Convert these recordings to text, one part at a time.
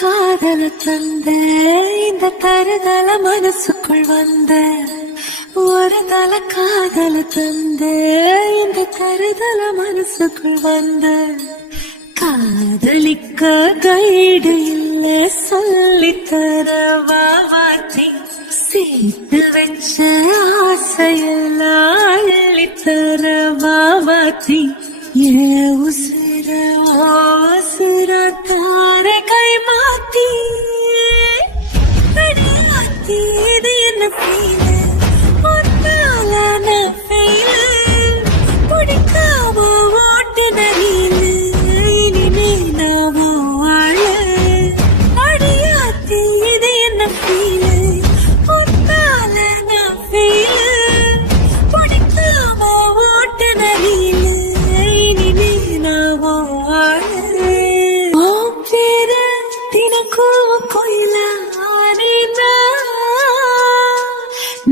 காதல தந்த இந்த தருதல மனசுக்குள் வந்த ஒரு தல காதல தந்த இந்த தருதல மனசுக்குள் வந்த காதலிக்க கைடு இல்ல சொல்லித்தர வாவாத்தி சேர்த்து வச்ச ஆசையெல்லாம் அள்ளித்தர வாவாத்தி ஏ உசிர உசிர தார கை மாத்தி அடியாத்தி இது என்ன ஃபீல் ஒன்னால நான் ஃபெயில் பிடிக்காம ஓட்டுன நீலு இனிமே நான் வாழ அடியாத்தி இது என்ன ஃபீல் ஒன்னால நான் ஃபெயில் பிடிக்காம ஓட்டுன நீலு இனிமே நான் வாழ பேர தினக்கும் கோயில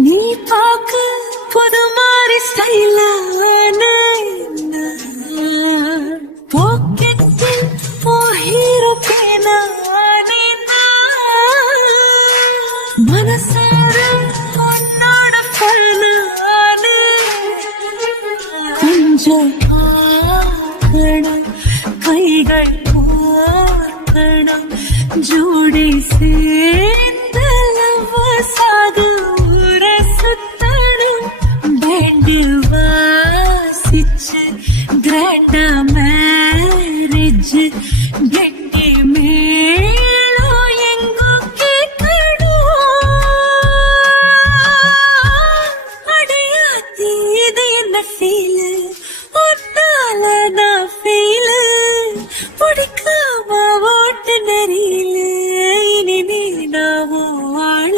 நீ பார்க்க புது மாதிரி ஸ்டைலான பாக்கெட்டில் ஹீரோ பேனா மனசார உன்னோட பண்ணான கொஞ்சம் பார்க்கணும் கைகள் பார்க்கணும் ஜோடி சேர்ந்த சாது சுத்தணும் பேண்டு வாசிச்சு கிராண்டா மேரேஜ் கெட்டி மேளோ எங்கோ கேட்கணும் அடையாத்தி இது என்ன ஃபீல் ஒன்னால நான் ஃபீல் பிடிக்காம ஓட்டு நெறியில இனிமே நான் வாழ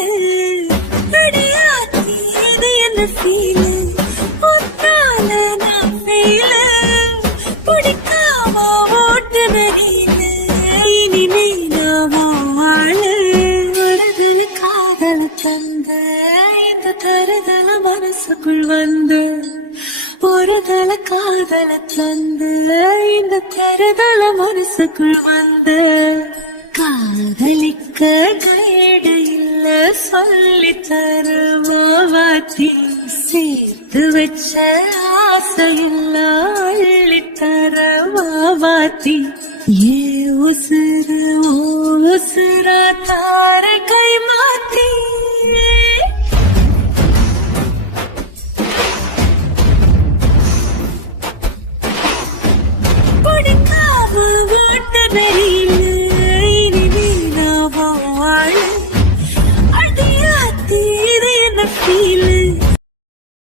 அடையாத்தி இது என்ன ஃபீல் ஒன்னால நான் ஃபீல் பிடிக்காம ஓட்டு நெறியில இனிமே நான் வாழ ஒருதல காதல தந்த இந்த தருதல மனசுக்குள் வந்து ஒருதல காதல தந்து இந்த தருதல மனசுக்குள் வந்து காதலிக்க கைடு இல்ல சொல்லி தருவாத்தி சேர்த்து வச்ச ஆசையெல்லாம் அள்ளி தருவாத்தி ஏ உசுர உசுர தார கை மாத்தி ஓட்டு நெறியில இனிமே நான் வாழ அடியாத்தி இது என்ன ஃபீல்